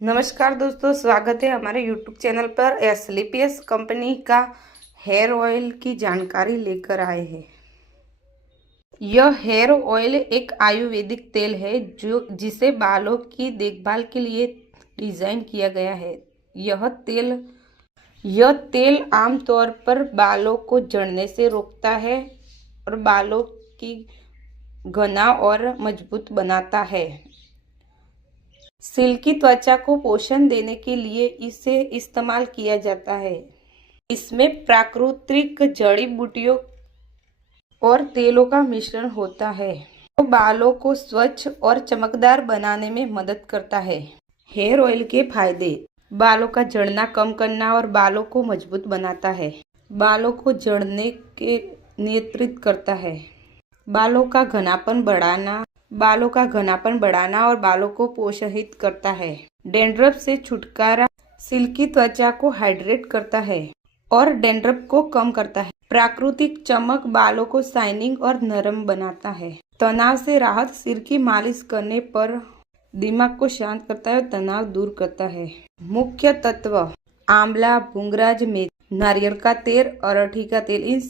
नमस्कार दोस्तों, स्वागत है हमारे YouTube चैनल पर। एसलीपीएस कंपनी का हेयर ऑयल की जानकारी लेकर आए हैं। यह हेयर ऑयल एक आयुर्वेदिक तेल है जिसे बालों की देखभाल के लिए डिजाइन किया गया है। यह तेल आमतौर पर बालों को झड़ने से रोकता है और बालों की घना और मजबूत बनाता है। सिल्की त्वचा को पोषण देने के लिए इसे इस्तेमाल किया जाता है। इसमें प्राकृतिक जड़ी बूटियों और तेलों का मिश्रण होता है जो बालों को स्वच्छ और चमकदार बनाने में मदद करता है। हेयर ऑयल के फायदे: बालों का झड़ना कम करना और बालों को मजबूत बनाता है। बालों को झड़ने के नियंत्रित करता है। बालों का घनापन बढ़ाना और बालों को पोषित करता है। डैंड्रफ से छुटकारा: सिल्की त्वचा को हाइड्रेट करता है और डैंड्रफ को कम करता है। प्राकृतिक चमक: बालों को शाइनिंग और नरम बनाता है। तनाव से राहत: सिर की मालिश करने पर दिमाग को शांत करता है और तनाव दूर करता है। मुख्य तत्व: आंवला, भृंगराज, मेथी, नारियल का तेल, अरंडी का तेल। इन